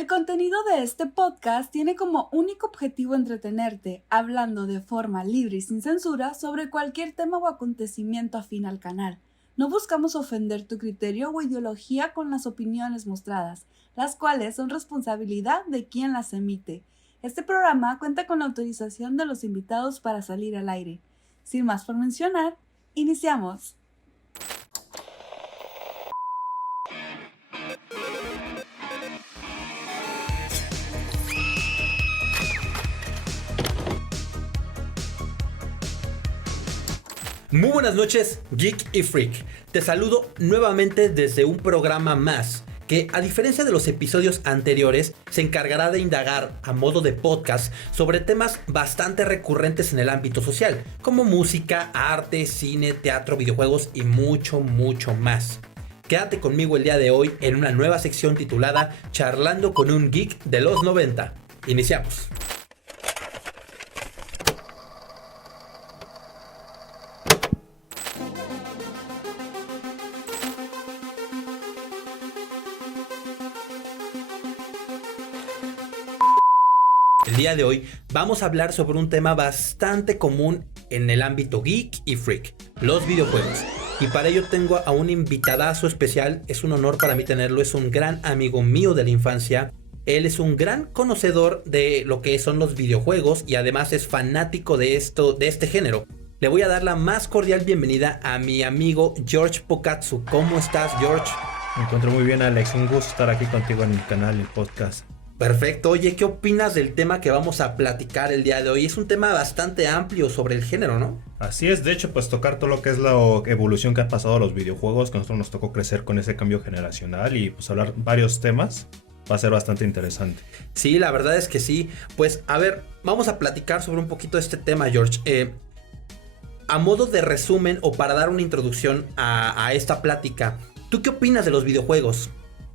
El contenido de este podcast tiene como único objetivo entretenerte, hablando de forma libre y sin censura sobre cualquier tema o acontecimiento afín al canal. No buscamos ofender tu criterio o ideología con las opiniones mostradas, las cuales son responsabilidad de quien las emite. Este programa cuenta con la autorización de los invitados para salir al aire. Sin más por mencionar, iniciamos. Muy buenas noches, Geek y Freak. Te saludo nuevamente desde un programa más que, a diferencia de los episodios anteriores, se encargará de indagar a modo de podcast sobre temas bastante recurrentes en el ámbito social, como música, arte, cine, teatro, videojuegos y mucho más. Quédate conmigo el día de hoy en una nueva sección titulada Charlando con un Geek de los 90. Iniciamos. El día de hoy vamos a hablar sobre un tema bastante común en el ámbito geek y freak, los videojuegos. Y para ello tengo a un invitadazo especial, es un honor para mí tenerlo, es un gran amigo mío de la infancia. Él es un gran conocedor de lo que son los videojuegos y además es fanático de este género. Le voy a dar la más cordial bienvenida a mi amigo George Pokatsu. ¿Cómo estás, George? Me encuentro muy bien, Alex. Un gusto estar aquí contigo en el canal, el podcast. Perfecto. Oye, ¿qué opinas del tema que vamos a platicar el día de hoy? Es un tema bastante amplio sobre el género, ¿no? Así es, de hecho, pues tocar todo lo que es la evolución que ha pasado a los videojuegos, que a nosotros nos tocó crecer con ese cambio generacional y pues hablar varios temas, va a ser bastante interesante. Sí, la verdad es que sí. Pues, a ver, vamos a platicar sobre un poquito de este tema, George. A modo de resumen o para dar una introducción a esta plática, ¿tú qué opinas de los videojuegos?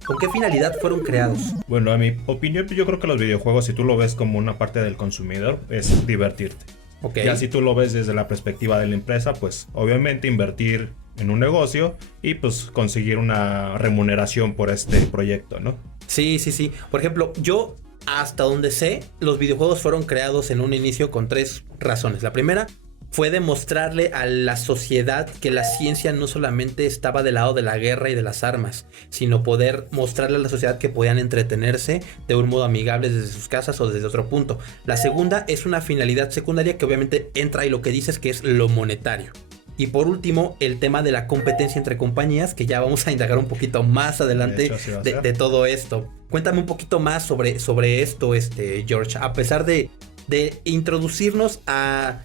¿Con qué finalidad fueron creados? Bueno, a mi opinión, yo creo que los videojuegos, si tú lo ves como una parte del consumidor, es divertirte. Okay. Ya si tú lo ves desde la perspectiva de la empresa, pues obviamente invertir en un negocio y pues conseguir una remuneración por este proyecto, ¿no? Sí. Por ejemplo, yo hasta donde sé, los videojuegos fueron creados en un inicio con 3 razones. La primera fue demostrarle a la sociedad que la ciencia no solamente estaba del lado de la guerra y de las armas, sino poder mostrarle a la sociedad que podían entretenerse de un modo amigable desde sus casas o desde otro punto. La segunda es una finalidad secundaria que obviamente entra y lo que dices que es lo monetario. Y por último, el tema de la competencia entre compañías, que ya vamos a indagar un poquito más adelante de todo esto. Cuéntame un poquito más sobre esto, George. A pesar de introducirnos a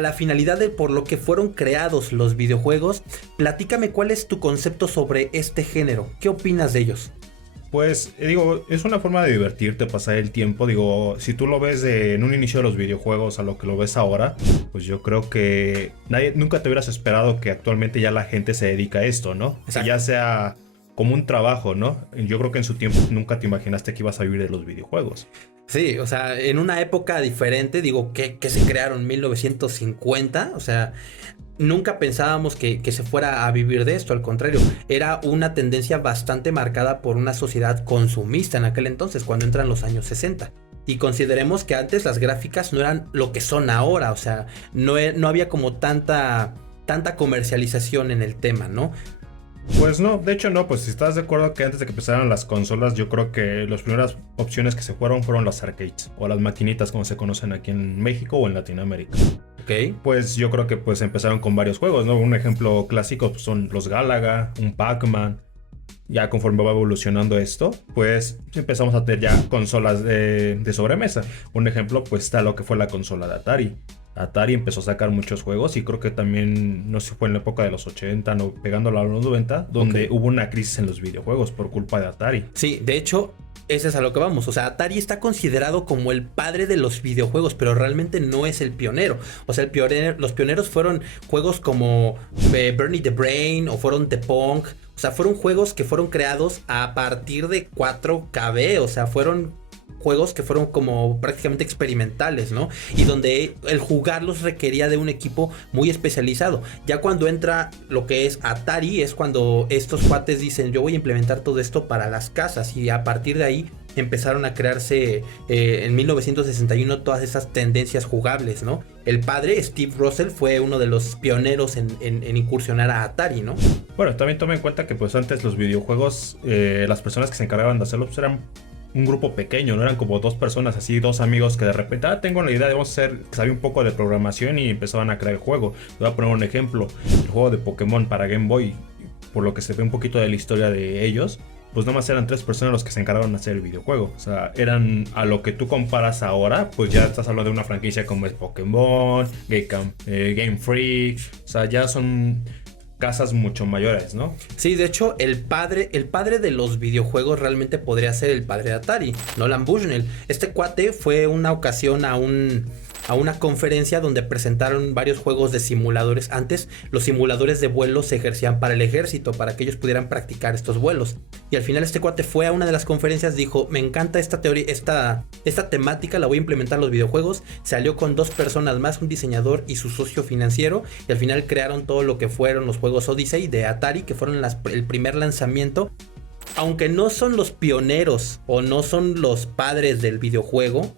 la finalidad de por lo que fueron creados los videojuegos, platícame cuál es tu concepto sobre este género. ¿Qué opinas de ellos? Pues digo, es una forma de divertirte, pasar el tiempo. Digo, si tú lo ves en un inicio de los videojuegos a lo que lo ves ahora, pues yo creo que nunca te hubieras esperado que actualmente ya la gente se dedica a esto, ¿no? Que ya sea como un trabajo, ¿no? Yo creo que en su tiempo nunca te imaginaste que ibas a vivir de los videojuegos. Sí, o sea, en una época diferente, digo, que se crearon en 1950, o sea, nunca pensábamos que se fuera a vivir de esto, al contrario, era una tendencia bastante marcada por una sociedad consumista en aquel entonces, cuando entran los años 60. Y consideremos que antes las gráficas no eran lo que son ahora, o sea, no había como tanta comercialización en el tema, ¿no? Pues no, de hecho no, pues si estás de acuerdo que antes de que empezaran las consolas, yo creo que las primeras opciones que se fueron las arcades o las maquinitas como se conocen aquí en México o en Latinoamérica. Ok. Pues yo creo que pues empezaron con varios juegos, ¿no? Un ejemplo clásico pues, son los Galaga, un Pac-Man. Ya conforme va evolucionando esto, pues empezamos a tener ya consolas de sobremesa. Un ejemplo pues está lo que fue la consola de Atari. Atari empezó a sacar muchos juegos y creo que también, no sé si fue en la época de los 80, no, pegándolo a los 90, donde hubo una crisis en los videojuegos por culpa de Atari. Sí, de hecho, ese es a lo que vamos. O sea, Atari está considerado como el padre de los videojuegos, pero realmente no es el pionero. O sea, los pioneros fueron juegos como Burning the Brain o fueron The Pong. O sea, fueron juegos que fueron creados a partir de 4KB. O sea, fueron juegos que fueron como prácticamente experimentales, ¿no? Y donde el jugarlos requería de un equipo muy especializado. Ya cuando entra lo que es Atari, es cuando estos cuates dicen, yo voy a implementar todo esto para las casas, y a partir de ahí empezaron a crearse en 1961 todas esas tendencias jugables, ¿no? El padre, Steve Russell, fue uno de los pioneros en incursionar a Atari, ¿no? Bueno, también toma en cuenta que pues antes los videojuegos, las personas que se encargaban de hacerlos pues, eran un grupo pequeño, no eran como dos personas así, dos amigos que de repente, tengo la idea de vamos a hacer, sabía un poco de programación y empezaban a crear el juego. Voy a poner un ejemplo, el juego de Pokémon para Game Boy, por lo que se ve un poquito de la historia de ellos, pues nada más eran 3 personas los que se encargaron de hacer el videojuego. O sea, eran a lo que tú comparas ahora, pues ya estás hablando de una franquicia como es Pokémon, Game Freak, o sea, ya son casas mucho mayores, ¿no? Sí, de hecho, el padre de los videojuegos realmente podría ser el padre de Atari, Nolan Bushnell. Este cuate fue una ocasión a una conferencia donde presentaron varios juegos de simuladores. Antes, los simuladores de vuelo se ejercían para el ejército, para que ellos pudieran practicar estos vuelos. Y al final este cuate fue a una de las conferencias, dijo, me encanta esta teoría, esta temática, la voy a implementar en los videojuegos. Salió con 2 personas más, un diseñador y su socio financiero, y al final crearon todo lo que fueron los juegos Odyssey de Atari, que fueron el primer lanzamiento. Aunque no son los pioneros o no son los padres del videojuego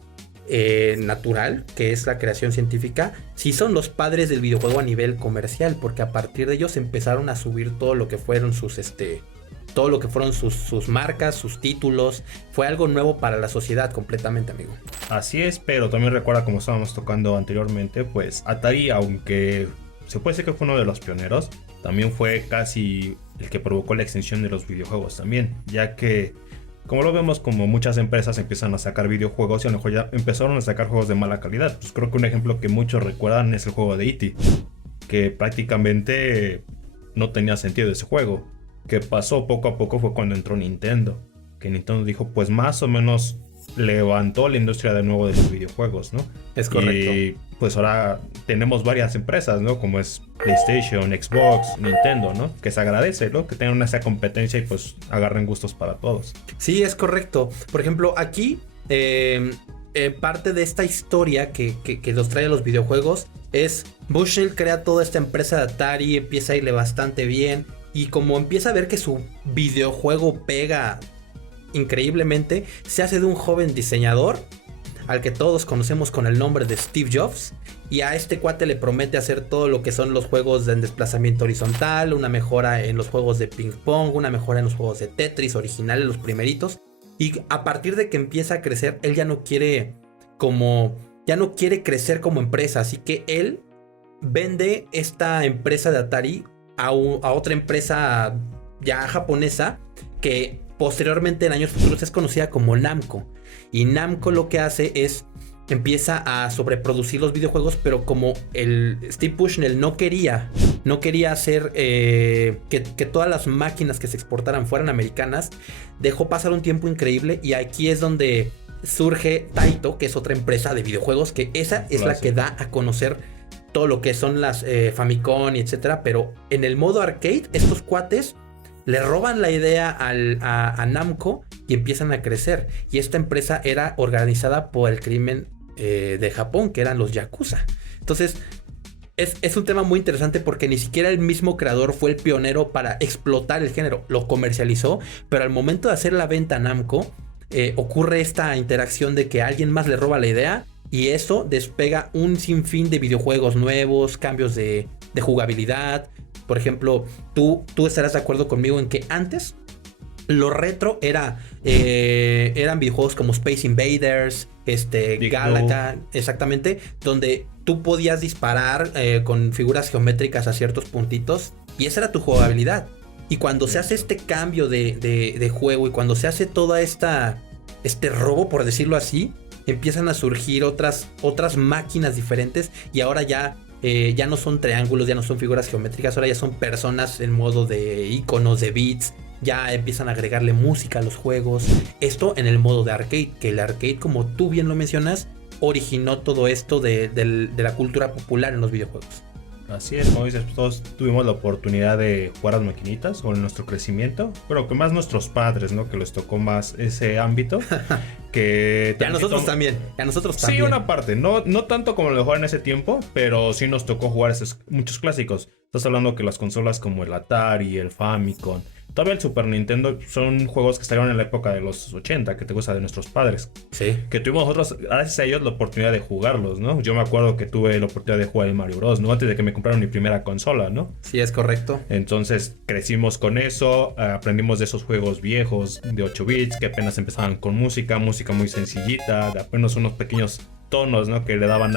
natural, que es la creación científica, sí son los padres del videojuego a nivel comercial, porque a partir de ellos empezaron a subir todo lo que fueron sus marcas, sus títulos. Fue algo nuevo para la sociedad completamente, amigo. Así es, pero también recuerda, como estábamos tocando anteriormente, pues Atari, aunque se puede decir que fue uno de los pioneros, también fue casi el que provocó la extinción de los videojuegos también, ya que como lo vemos, como muchas empresas empiezan a sacar videojuegos y a lo mejor ya empezaron a sacar juegos de mala calidad. Pues creo que un ejemplo que muchos recuerdan es el juego de E.T., que prácticamente no tenía sentido ese juego. Que pasó poco a poco fue cuando entró Nintendo, que Nintendo dijo, pues más o menos levantó la industria de nuevo de los videojuegos, ¿no? Es correcto. Y pues ahora tenemos varias empresas, ¿no? Como es PlayStation, Xbox, Nintendo, ¿no? Que se agradece, ¿no? Que tengan esa competencia y pues agarren gustos para todos. Sí, es correcto. Por ejemplo, aquí parte de esta historia que los trae a los videojuegos es Bushnell crea toda esta empresa de Atari, empieza a irle bastante bien, y como empieza a ver que su videojuego pega increíblemente, se hace de un joven diseñador al que todos conocemos con el nombre de Steve Jobs, y a este cuate le promete hacer todo lo que son los juegos de desplazamiento horizontal, una mejora en los juegos de ping pong, una mejora en los juegos de Tetris originales, los primeritos. Y a partir de que empieza a crecer, él ya no quiere crecer como empresa, así que él vende esta empresa de Atari a otra empresa ya japonesa, que posteriormente en años futuros es conocida como Namco. Y Namco lo que hace es empieza a sobreproducir los videojuegos, pero como el Steve Bushnell no quería hacer que todas las máquinas que se exportaran fueran americanas, dejó pasar un tiempo increíble, y aquí es donde surge Taito, que es otra empresa de videojuegos, que esa es la que da a conocer todo lo que son las Famicom y etcétera. Pero en el modo arcade, estos cuates le roban la idea a Namco y empiezan a crecer. Y esta empresa era organizada por el crimen de Japón, que eran los Yakuza. Entonces es un tema muy interesante, porque ni siquiera el mismo creador fue el pionero para explotar el género. Lo comercializó, pero al momento de hacer la venta a Namco, ocurre esta interacción de que alguien más le roba la idea, y eso despega un sinfín de videojuegos nuevos, cambios de jugabilidad. Por ejemplo, tú estarás de acuerdo conmigo en que antes lo retro eran videojuegos como Space Invaders, Galaga, exactamente, donde tú podías disparar con figuras geométricas a ciertos puntitos, y esa era tu jugabilidad. Y cuando se hace este cambio de juego, y cuando se hace toda este robo, por decirlo así, empiezan a surgir otras máquinas diferentes, y ahora ya no son triángulos, ya no son figuras geométricas, ahora ya son personas en modo de iconos, de bits. Ya empiezan a agregarle música a los juegos. Esto en el modo de arcade, que el arcade, como tú bien lo mencionas, originó todo esto de la cultura popular en los videojuegos. Así es, como dices, todos tuvimos la oportunidad de jugar a las maquinitas con nuestro crecimiento, pero que más nuestros padres, ¿no? Que les tocó más ese ámbito. Que Y a nosotros también. Sí, una parte, no tanto como lo jugaban en ese tiempo, pero sí nos tocó jugar muchos clásicos. Estás hablando que las consolas como el Atari, el Famicom, todavía el Super Nintendo son juegos que salieron en la época de los 80, que te gusta de nuestros padres. Sí. Que tuvimos nosotros, gracias a ellos, la oportunidad de jugarlos, ¿no? Yo me acuerdo que tuve la oportunidad de jugar el Mario Bros, ¿no? Antes de que me compraran mi primera consola, ¿no? Sí, es correcto. Entonces crecimos con eso, aprendimos de esos juegos viejos de 8 bits que apenas empezaban con música muy sencillita, de apenas unos pequeños tonos, ¿no? Que le daban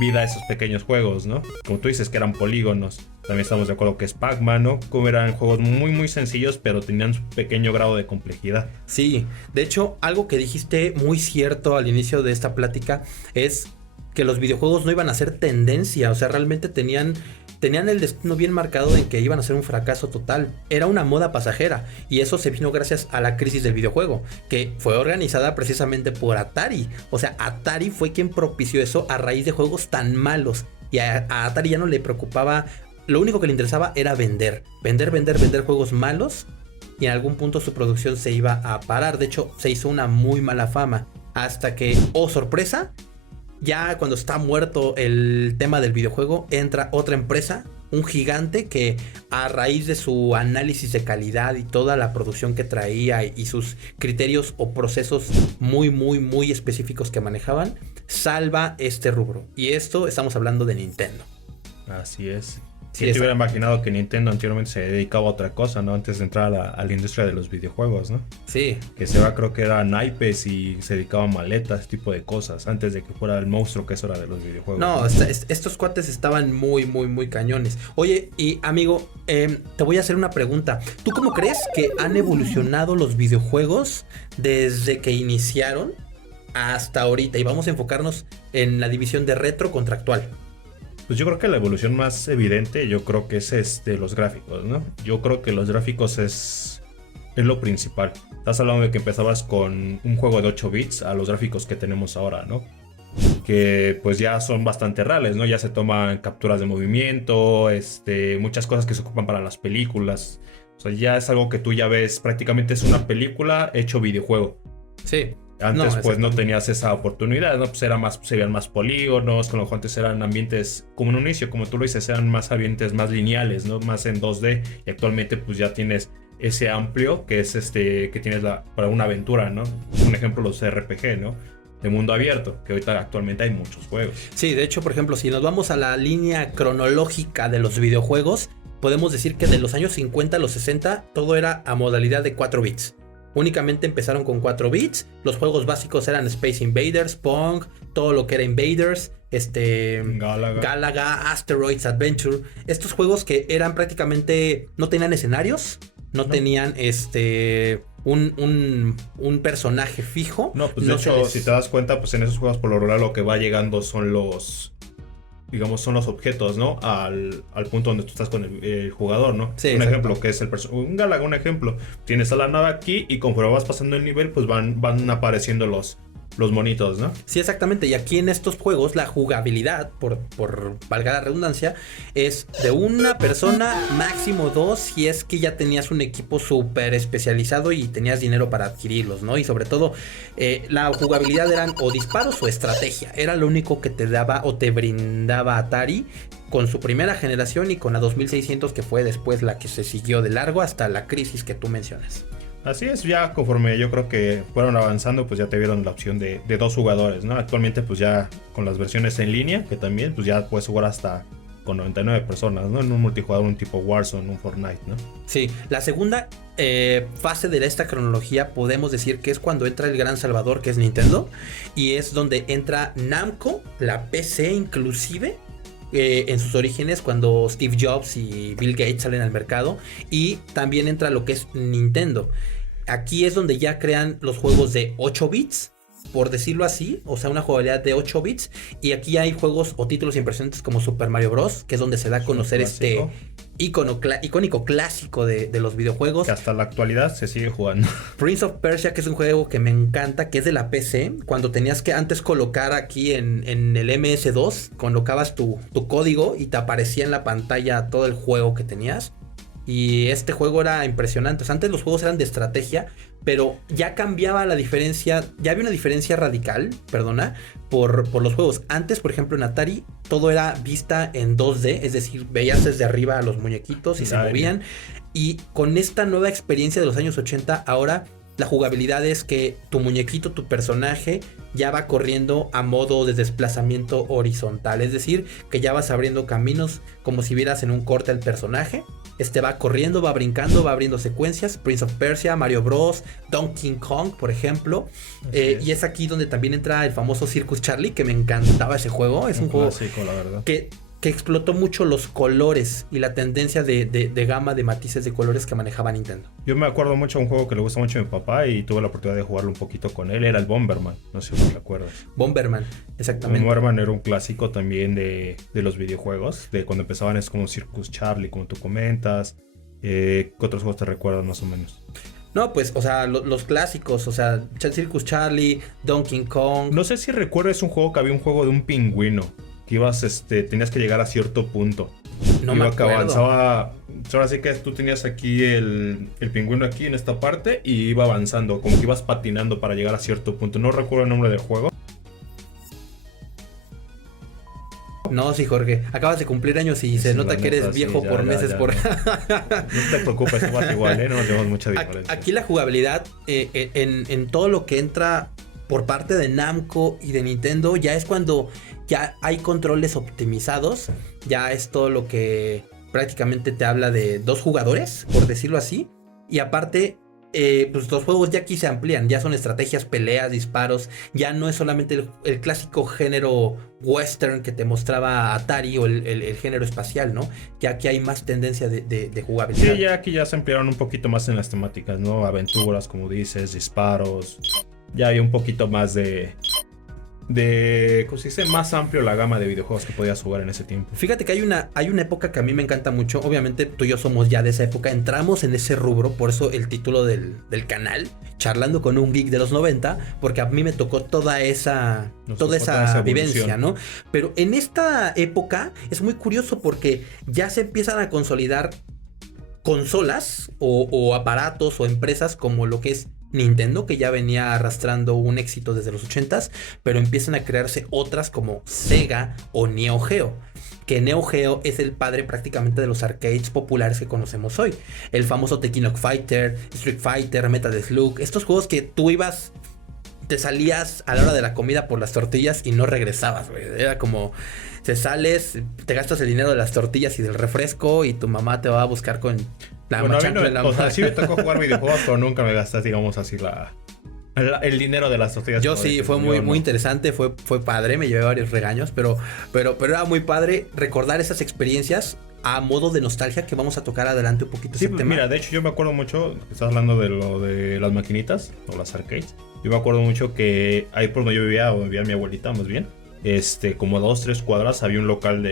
vida a esos pequeños juegos, ¿no? Como tú dices, que eran polígonos. También estamos de acuerdo que es Pac-Man, ¿no? Como eran juegos muy sencillos, pero tenían su pequeño grado de complejidad. Sí, de hecho, algo que dijiste muy cierto al inicio de esta plática es que los videojuegos no iban a ser tendencia, o sea, realmente tenían el destino bien marcado en que iban a ser un fracaso total. Era una moda pasajera y eso se vino gracias a la crisis del videojuego, que fue organizada precisamente por Atari. O sea, Atari fue quien propició eso a raíz de juegos tan malos y a Atari ya no le preocupaba, lo único que le interesaba era vender juegos malos y en algún punto su producción se iba a parar. De hecho, se hizo una muy mala fama hasta que, oh sorpresa, ya cuando está muerto el tema del videojuego, entra otra empresa, un gigante que a raíz de su análisis de calidad y toda la producción que traía y sus criterios o procesos muy específicos que manejaban, salva este rubro. Y esto estamos hablando de Nintendo. Así es. Sí, ¿Quién te hubiera imaginado que Nintendo anteriormente se dedicaba a otra cosa, ¿no? Antes de entrar a la industria de los videojuegos, ¿no? Sí. Que se va, creo que era naipes y se dedicaba a maletas, ese tipo de cosas, antes de que fuera el monstruo que eso era de los videojuegos. No, estos cuates estaban muy cañones. Oye, y amigo, te voy a hacer una pregunta. ¿Tú cómo crees que han evolucionado los videojuegos desde que iniciaron hasta ahorita? Y vamos a enfocarnos en la división de retro contra actual. Pues yo creo que la evolución más evidente, yo creo que es los gráficos, ¿no? Yo creo que los gráficos es lo principal. Estás hablando de que empezabas con un juego de 8 bits a los gráficos que tenemos ahora, ¿no? Que pues ya son bastante reales, ¿no? Ya se toman capturas de movimiento, muchas cosas que se ocupan para las películas. O sea, ya es algo que tú ya ves, prácticamente es una película hecho videojuego. Sí. Antes pues no tenías esa oportunidad, ¿no? Pues serían más polígonos, con lo cual antes eran ambientes, como en un inicio, como tú lo dices, eran más ambientes más lineales, ¿no? Más en 2D, y actualmente pues ya tienes ese amplio que es que tienes para una aventura, ¿no? Un ejemplo, los RPG, ¿no? De mundo abierto, que ahorita actualmente hay muchos juegos. Sí, de hecho, por ejemplo, si nos vamos a la línea cronológica de los videojuegos, podemos decir que de los años 50 a los 60 todo era a modalidad de 4 bits. Únicamente empezaron con 4 bits. Los juegos básicos eran Space Invaders, Pong, todo lo que era Invaders, Galaga, Asteroids Adventure. Estos juegos que eran prácticamente, no tenían escenarios, no tenían un personaje fijo. No, pues de hecho, si te das cuenta, pues en esos juegos por lo regular lo que va llegando son los objetos, ¿no? Al punto donde tú estás con el jugador, ¿no? Sí, un ejemplo que es un Galaga, un ejemplo. Tienes a la nave aquí y conforme vas pasando el nivel, pues van apareciendo los monitos, ¿no? Sí, exactamente. Y aquí en estos juegos la jugabilidad, por valga la redundancia, es de una persona, máximo 2, si es que ya tenías un equipo súper especializado y tenías dinero para adquirirlos, ¿no? Y sobre todo, la jugabilidad eran o disparos o estrategia. Era lo único que te daba o te brindaba Atari con su primera generación y con la 2600, que fue después la que se siguió de largo hasta la crisis que tú mencionas. Así es, ya conforme yo creo que fueron avanzando, pues ya te dieron la opción de 2 jugadores, ¿no? Actualmente pues ya con las versiones en línea, que también pues ya puedes jugar hasta con 99 personas, ¿no? En un multijugador, un tipo Warzone, un Fortnite, ¿no? Sí, la segunda fase de esta cronología podemos decir que es cuando entra el gran salvador, que es Nintendo, y es donde entra Namco, la PC inclusive, en sus orígenes, cuando Steve Jobs y Bill Gates salen al mercado, y también entra lo que es Nintendo. Aquí es donde ya crean los juegos de 8 bits, por decirlo así, o sea, una jugabilidad de 8 bits, y aquí hay juegos o títulos impresionantes como Super Mario Bros, que es donde se da a conocer icónico clásico de los videojuegos. Que hasta la actualidad se sigue jugando. Prince of Persia, que es un juego que me encanta, que es de la PC. Cuando tenías que antes colocar aquí en el MS2, colocabas tu código y te aparecía en la pantalla todo el juego que tenías. Y este juego era impresionante. O sea, antes los juegos eran de estrategia, pero ya cambiaba la diferencia. Ya había una diferencia radical, por los juegos. Antes, por ejemplo, en Atari, todo era vista en 2D. Es decir, veías desde arriba a los muñequitos y se movían. Y con esta nueva experiencia de los años 80, ahora la jugabilidad es que tu muñequito, tu personaje, ya va corriendo a modo de desplazamiento horizontal. Es decir, que ya vas abriendo caminos como si vieras en un corte al personaje. Va corriendo, va brincando, va abriendo secuencias. Prince of Persia, Mario Bros, Donkey Kong, por ejemplo. Y es aquí donde también entra el famoso Circus Charlie, que me encantaba ese juego. Es un juego clásico, la verdad. Que explotó mucho los colores y la tendencia de gama de matices de colores que manejaba Nintendo. Yo me acuerdo mucho de un juego que le gusta mucho a mi papá y tuve la oportunidad de jugarlo un poquito con él. Era el Bomberman. No sé si te acuerdas. Bomberman, exactamente. Bomberman era un clásico también de los videojuegos. De cuando empezaban, es como Circus Charlie, como tú comentas. ¿Qué otros juegos te recuerdas más o menos? No, pues, o sea, los clásicos, o sea, Circus Charlie, Donkey Kong. No sé si recuerdas un juego que había un juego de un pingüino. Que ibas, tenías que llegar a cierto punto. No me acuerdo. Que avanzaba. Ahora sí que tú tenías aquí el pingüino aquí en esta parte y iba avanzando, como que ibas patinando para llegar a cierto punto. No recuerdo el nombre del juego. No, sí, Jorge. Acabas de cumplir años y se nota que eres viejo por meses. No te preocupes, somos igual, no nos llevamos mucha diferencia. Aquí la jugabilidad en todo lo que entra por parte de Namco y de Nintendo ya es cuando ya hay controles optimizados. Ya es todo lo que prácticamente te habla de 2 jugadores, por decirlo así. Y aparte, pues los juegos ya aquí se amplían. Ya son estrategias, peleas, disparos. Ya no es solamente el clásico género western que te mostraba Atari o el género espacial, ¿no? Ya aquí hay más tendencia de jugabilidad. Sí, ya aquí ya se ampliaron un poquito más en las temáticas, ¿no? Aventuras, como dices, disparos. Ya hay un poquito más ¿cómo se dice? Más amplio la gama de videojuegos que podías jugar en ese tiempo. Fíjate que hay una época que a mí me encanta mucho. Obviamente tú y yo somos ya de esa época. Entramos en ese rubro, por eso el título del canal, charlando con un geek de los 90, porque a mí me tocó toda esa vivencia, ¿no? Pero en esta época es muy curioso porque ya se empiezan a consolidar consolas o aparatos o empresas como lo que es Nintendo, que ya venía arrastrando un éxito desde los 80s, pero empiezan a crearse otras como Sega o Neo Geo, que Neo Geo es el padre prácticamente de los arcades populares que conocemos hoy. El famoso Tekken Fighter, Street Fighter, Metal Slug, estos juegos que tú te salías a la hora de la comida por las tortillas y no regresabas, güey. Era como, te sales, te gastas el dinero de las tortillas y del refresco y tu mamá te va a buscar con la machantra en la mano. O sea, sí me tocó jugar videojuegos, pero nunca me gastas, digamos así, el dinero de las tortillas. Yo sí, fue muy interesante, fue padre, me llevé varios regaños, pero era muy padre recordar esas experiencias a modo de nostalgia, que vamos a tocar adelante un poquito. Sí, pues mira, de hecho yo me acuerdo mucho, estás hablando de lo de las maquinitas o las arcades. Yo me acuerdo mucho que ahí por donde yo vivía, o vivía mi abuelita más bien, como a 2-3 cuadras había un local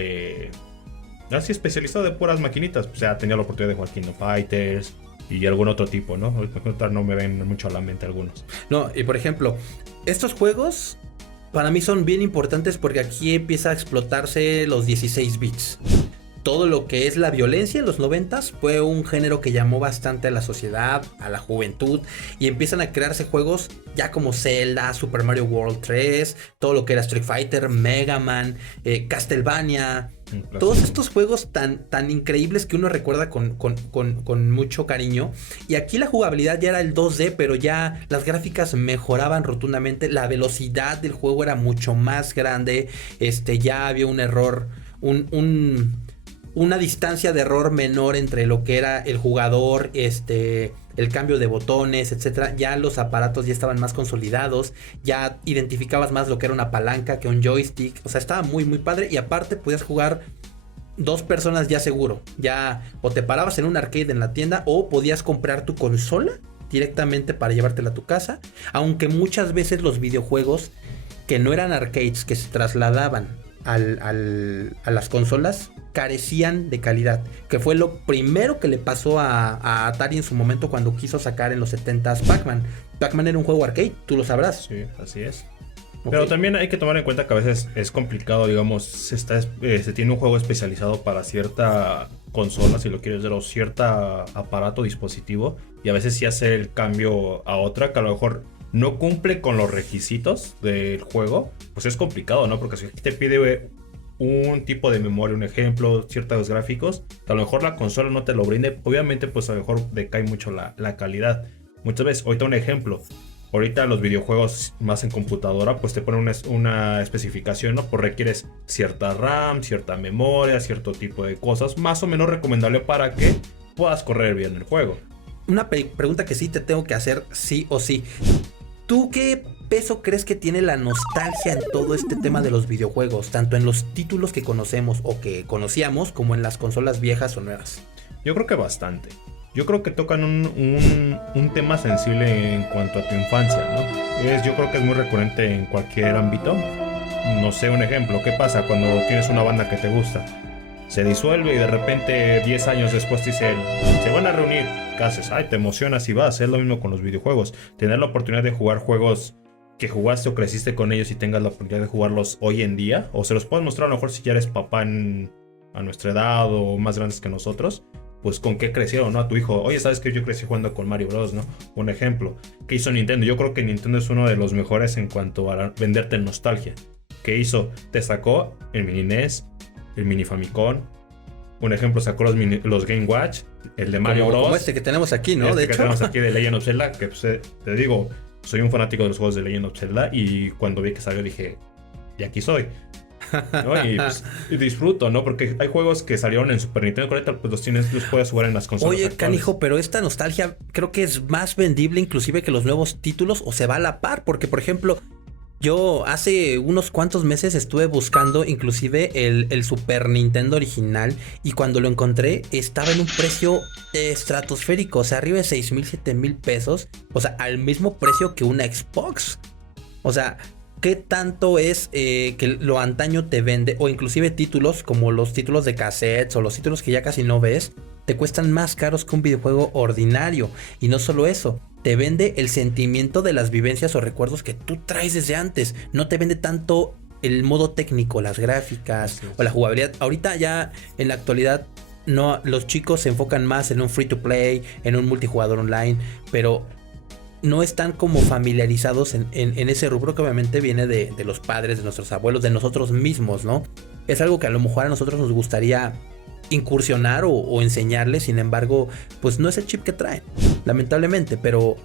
así especializado de puras maquinitas. O sea, tenía la oportunidad de jugar Kingdom Fighters y algún otro tipo, ¿no? Ahorita no me ven mucho a la mente algunos. No, y por ejemplo, estos juegos para mí son bien importantes porque aquí empieza a explotarse los 16 bits. Todo lo que es la violencia en los 90s fue un género que llamó bastante a la sociedad, a la juventud, y empiezan a crearse juegos ya como Zelda, Super Mario World 3, todo lo que era Street Fighter, Mega Man, Castlevania. Todos estos juegos tan increíbles que uno recuerda con mucho cariño. Y aquí la jugabilidad ya era el 2D, pero ya las gráficas mejoraban rotundamente. La velocidad del juego era mucho más grande. Ya había un error, una distancia de error menor entre lo que era el jugador, el cambio de botones, etcétera. Ya los aparatos ya estaban más consolidados, ya identificabas más lo que era una palanca que un joystick. O sea, estaba muy muy padre, y aparte podías jugar 2 personas ya seguro. Ya o te parabas en un arcade en la tienda o podías comprar tu consola directamente para llevártela a tu casa, aunque muchas veces los videojuegos que no eran arcades, que se trasladaban a las consolas, carecían de calidad, que fue lo primero que le pasó a Atari en su momento cuando quiso sacar en los 70s Pac-Man. Pac-Man era un juego arcade, tú lo sabrás. Sí, así es. Okay. Pero también hay que tomar en cuenta que a veces es complicado, digamos, se tiene un juego especializado para cierta consola, si lo quieres ver, o cierta aparato, dispositivo, y a veces sí hacer el cambio a otra que a lo mejor no cumple con los requisitos del juego, pues es complicado, ¿no? Porque si te pide un tipo de memoria, un ejemplo, ciertos gráficos, a lo mejor la consola no te lo brinde, obviamente pues a lo mejor decae mucho la calidad. Muchas veces, ahorita un ejemplo, ahorita los videojuegos más en computadora pues te ponen una especificación, ¿no? Pues requieres cierta RAM, cierta memoria, cierto tipo de cosas, más o menos recomendable para que puedas correr bien el juego. Una pregunta que sí te tengo que hacer sí o sí. ¿Tú qué peso crees que tiene la nostalgia en todo este tema de los videojuegos? Tanto en los títulos que conocemos o que conocíamos como en las consolas viejas o nuevas. Yo creo que bastante. Yo creo que tocan un tema sensible en cuanto a tu infancia, ¿no? Yo creo que es muy recurrente en cualquier ámbito. No sé, un ejemplo. ¿Qué pasa cuando tienes una banda que te gusta? Se disuelve y de repente 10 años después te dicen, se van a reunir. ¿Qué haces? Ay, te emocionas y vas. Es lo mismo con los videojuegos. Tener la oportunidad de jugar juegos que jugaste o creciste con ellos y tengas la oportunidad de jugarlos hoy en día, o se los puedes mostrar a lo mejor si ya eres papá a nuestra edad o más grandes que nosotros, pues con qué crecieron, ¿no? A tu hijo, oye, ¿sabes que yo crecí jugando con Mario Bros, ¿no? Un ejemplo. ¿Qué hizo Nintendo? Yo creo que Nintendo es uno de los mejores en cuanto a venderte nostalgia. ¿Qué hizo? Te sacó el Mini NES, el Mini Famicom. Un ejemplo, sacó los Game Watch, el de Mario Bros. Como este que tenemos aquí, ¿no? De hecho, que tenemos aquí de Legend of Zelda, que pues, te digo, soy un fanático de los juegos de Legend of Zelda y cuando vi que salió dije, y aquí soy, ¿no? Y pues, disfruto, ¿no? Porque hay juegos que salieron en Super Nintendo, que ahorita pues los puedes jugar en las consolas. Oye, actuales. canijo, pero esta nostalgia creo que es más vendible inclusive que los nuevos títulos, o se va a la par, porque por ejemplo, yo hace unos cuantos meses estuve buscando inclusive el Super Nintendo original y cuando lo encontré estaba en un precio estratosférico, o sea, arriba de 6,000, 7,000 pesos, o sea, al mismo precio que una Xbox. O sea, ¿qué tanto es que lo antaño te vende? O inclusive títulos como los títulos de cassettes o los títulos que ya casi no ves, te cuestan más caros que un videojuego ordinario. Y no solo eso, te vende el sentimiento de las vivencias o recuerdos que tú traes desde antes. No te vende tanto el modo técnico, las gráficas o la jugabilidad. Ahorita ya en la actualidad no, los chicos se enfocan más en un free to play, en un multijugador online, pero no están como familiarizados en ese rubro que obviamente viene de los padres, de nuestros abuelos, de nosotros mismos, ¿no? Es algo que a lo mejor a nosotros nos gustaría incursionar o enseñarles, sin embargo, pues no es el chip que traen, lamentablemente, pero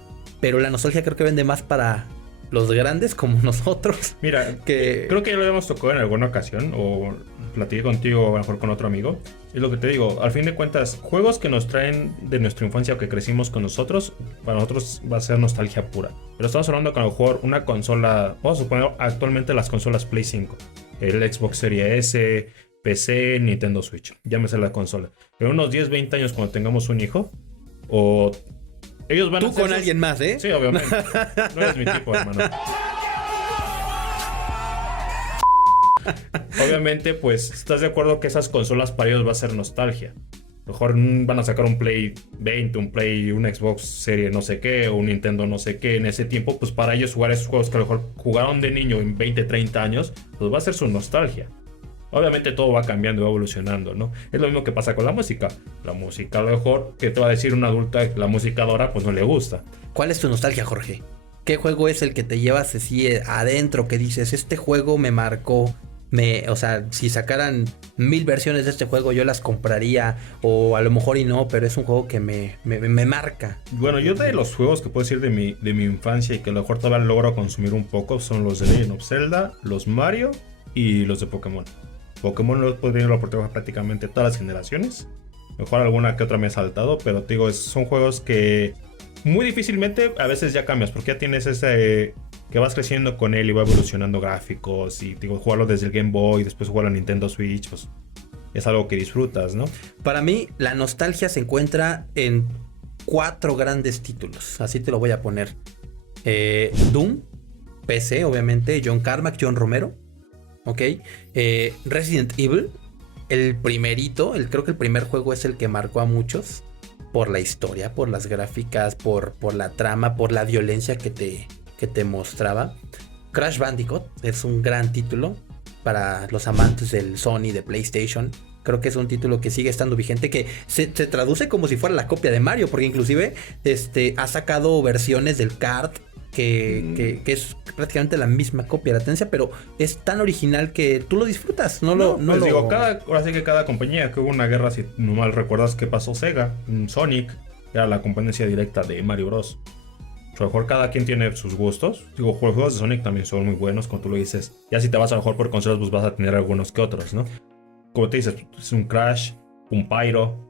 la nostalgia creo que vende más para los grandes como nosotros. Mira, creo que ya lo habíamos tocado en alguna ocasión o platiqué contigo o a lo mejor con otro amigo. Es lo que te digo, al fin de cuentas, juegos que nos traen de nuestra infancia o que crecimos con nosotros, para nosotros va a ser nostalgia pura. Pero estamos hablando que a lo mejor una consola, vamos a suponer actualmente las consolas Play 5, el Xbox Series S, PC, Nintendo Switch, llámese la consola. En unos 10, 20 años cuando tengamos un hijo, o ellos van tú a hacer con alguien más, ¿eh? Sí, obviamente. No eres mi tipo, hermano. Obviamente, pues, ¿estás de acuerdo que esas consolas para ellos va a ser nostalgia? A lo mejor van a sacar un Play 20, un Xbox Series no sé qué, o un Nintendo no sé qué. En ese tiempo, pues para ellos jugar esos juegos que a lo mejor jugaron de niño en 20, 30 años, pues va a ser su nostalgia. Obviamente todo va cambiando y va evolucionando, ¿no? Es lo mismo que pasa con la música. La música, a lo mejor, que te va a decir un adulto, la música ahora, pues no le gusta. ¿Cuál es tu nostalgia, Jorge? ¿Qué juego es el que te llevas así adentro, que dices, este juego me marcó? O sea, si sacaran 1000 versiones de este juego, yo las compraría, o a lo mejor y no, pero es un juego que me marca. Bueno, yo de los juegos que puedo decir de mi infancia y que a lo mejor todavía logro consumir un poco, son los de Legend of Zelda, los Mario y los de Pokémon. Pokémon lo he podido la oportunidad prácticamente todas las generaciones. Mejor alguna que otra me ha saltado, pero te digo, son juegos que muy difícilmente a veces ya cambias, porque ya tienes ese que vas creciendo con él y va evolucionando gráficos, y digo, jugarlo desde el Game Boy, después jugarlo en Nintendo Switch, pues es algo que disfrutas, ¿no? Para mí, la nostalgia se encuentra en 4 grandes títulos, así te lo voy a poner. Doom, PC, obviamente, John Carmack, John Romero, ¿ok? Resident Evil, el primerito, creo que el primer juego es el que marcó a muchos por la historia, por las gráficas, por la trama, por la violencia que te mostraba. Crash Bandicoot es un gran título para los amantes del Sony, de PlayStation. Creo que es un título que sigue estando vigente, que se traduce como si fuera la copia de Mario, porque inclusive ha sacado versiones del kart que es prácticamente la misma copia de la tendencia, pero es tan original que tú lo disfrutas. Digo, ahora sí que cada compañía, que hubo una guerra, si no mal recuerdas qué pasó, Sega, Sonic, era la competencia directa de Mario Bros. A lo mejor cada quien tiene sus gustos. Digo, los juegos de Sonic también son muy buenos, como tú lo dices. Ya si te vas a lo mejor por consolas, pues vas a tener algunos que otros, ¿no? Como te dices, es un Crash, un Pyro.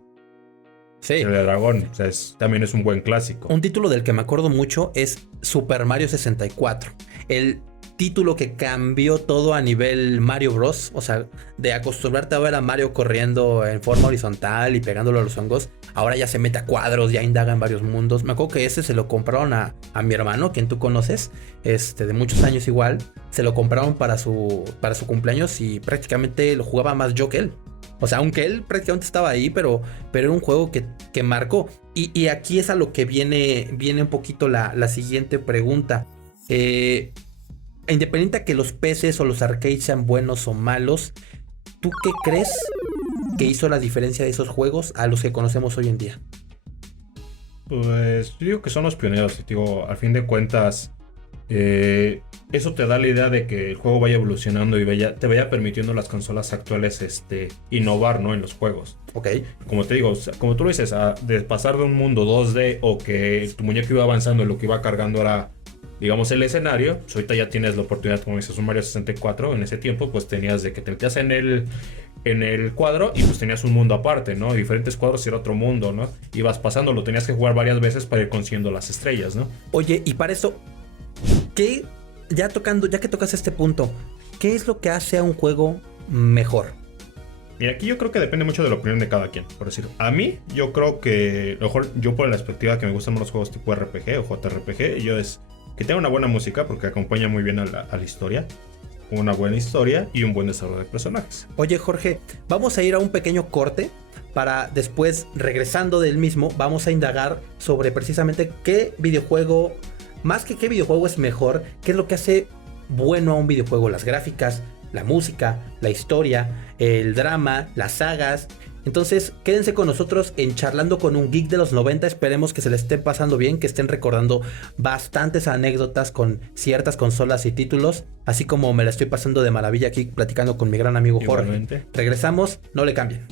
Sí. El de Dragón, o sea, también es un buen clásico. Un título del que me acuerdo mucho es Super Mario 64. El título que cambió todo a nivel Mario Bros. O sea, de acostumbrarte a ver a Mario corriendo en forma horizontal y pegándolo a los hongos, ahora ya se mete a cuadros, ya indaga en varios mundos. Me acuerdo que ese se lo compraron a mi hermano, quien tú conoces, de muchos años igual. Se lo compraron para su cumpleaños y prácticamente lo jugaba más yo que él. O sea, aunque él prácticamente estaba ahí, pero era un juego que marcó. Y aquí es a lo que viene un poquito la siguiente pregunta. Independiente a que los PCs o los arcades sean buenos o malos, ¿tú qué crees que hizo la diferencia de esos juegos a los que conocemos hoy en día? Pues yo digo que son los pioneros. Digo, al fin de cuentas, eso te da la idea de que el juego vaya evolucionando y te vaya permitiendo las consolas actuales innovar, ¿no? En los juegos. Ok. Como te digo, como tú lo dices, de pasar de un mundo 2D o que tu muñeco iba avanzando y lo que iba cargando era, digamos, el escenario, pues ahorita ya tienes la oportunidad, como dices, un Mario 64. En ese tiempo pues tenías de que te metías en el cuadro y pues tenías un mundo aparte, ¿no? Diferentes cuadros y era otro mundo, ¿no? Ibas pasando, lo tenías que jugar varias veces para ir consiguiendo las estrellas, ¿no? Oye, y para eso, ya que tocas este punto, ¿qué es lo que hace a un juego mejor? Mira, aquí yo creo que depende mucho de la opinión de cada quien, por decir. A mí, yo creo que, a lo mejor yo por la perspectiva que me gustan más los juegos tipo RPG o JRPG, es que tenga una buena música porque acompaña muy bien a la historia. Una buena historia y un buen desarrollo de personajes. Oye, Jorge, vamos a ir a un pequeño corte para después, regresando del mismo, vamos a indagar sobre precisamente qué videojuego, más que qué videojuego es mejor, qué es lo que hace bueno a un videojuego, las gráficas, la música, la historia, el drama, las sagas. Entonces, quédense con nosotros en Charlando con un Geek de los 90. Esperemos que se les esté pasando bien, que estén recordando bastantes anécdotas con ciertas consolas y títulos, así como me la estoy pasando de maravilla aquí platicando con mi gran amigo Jorge. Igualmente. Regresamos, no le cambien.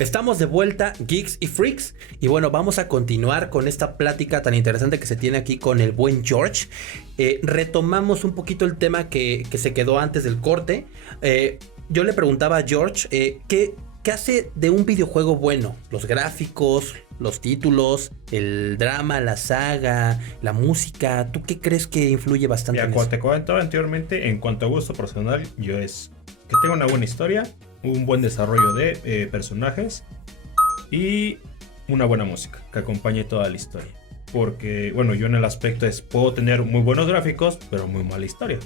Estamos de vuelta, Geeks y Freaks, y bueno, vamos a continuar con esta plática tan interesante que se tiene aquí con el buen George. Retomamos un poquito el tema que se quedó antes del corte. Yo le preguntaba a George, ¿qué hace de un videojuego bueno? Los gráficos, los títulos, el drama, la saga, la música. ¿Tú qué crees que influye bastante en eso? Como te comentaba anteriormente, en cuanto a gusto personal, yo es que tenga una buena historia, un buen desarrollo de personajes y una buena música que acompañe toda la historia. Porque, bueno, yo en el aspecto puedo tener muy buenos gráficos, pero muy mala historia.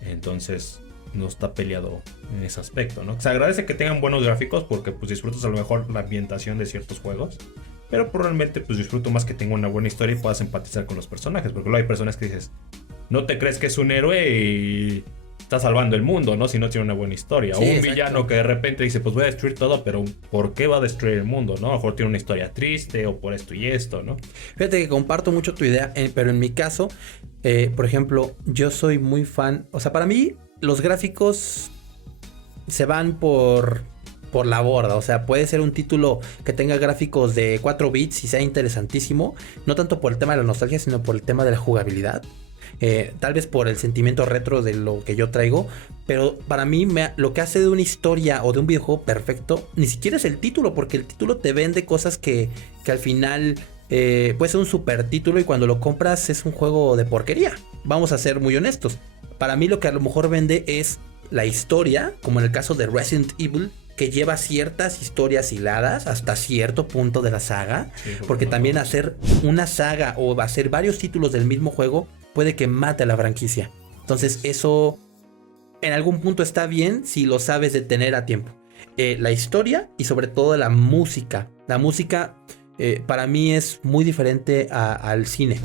Entonces, no está peleado en ese aspecto, ¿no? Se agradece que tengan buenos gráficos porque pues disfrutas a lo mejor la ambientación de ciertos juegos. Pero probablemente pues disfruto más que tenga una buena historia y puedas empatizar con los personajes. Porque luego hay personas que dices, no te crees que es un héroe y está salvando el mundo, ¿no? Si no tiene una buena historia. Sí, o un exacto. Villano que de repente dice, pues voy a destruir todo, pero ¿por qué va a destruir el mundo, no? A lo mejor tiene una historia triste o por esto y esto, ¿no? Fíjate que comparto mucho tu idea, pero en mi caso, por ejemplo, yo soy muy fan. O sea, para mí, los gráficos se van por la borda. O sea, puede ser un título que tenga gráficos de 4 bits y sea interesantísimo. No tanto por el tema de la nostalgia, sino por el tema de la jugabilidad. Tal vez por el sentimiento retro de lo que yo traigo. Pero para mí lo que hace de una historia o de un videojuego perfecto ni siquiera es el título, porque el título te vende cosas que al final puede ser un super título y cuando lo compras es un juego de porquería. Vamos a ser muy honestos. Para mí lo que a lo mejor vende es la historia, como en el caso de Resident Evil, que lleva ciertas historias hiladas hasta cierto punto de la saga. Sí, porque también hacer una saga o hacer varios títulos del mismo juego puede que mate a la franquicia. Entonces eso en algún punto está bien si lo sabes detener a tiempo. La historia y sobre todo la música. La música para mí es muy diferente al cine.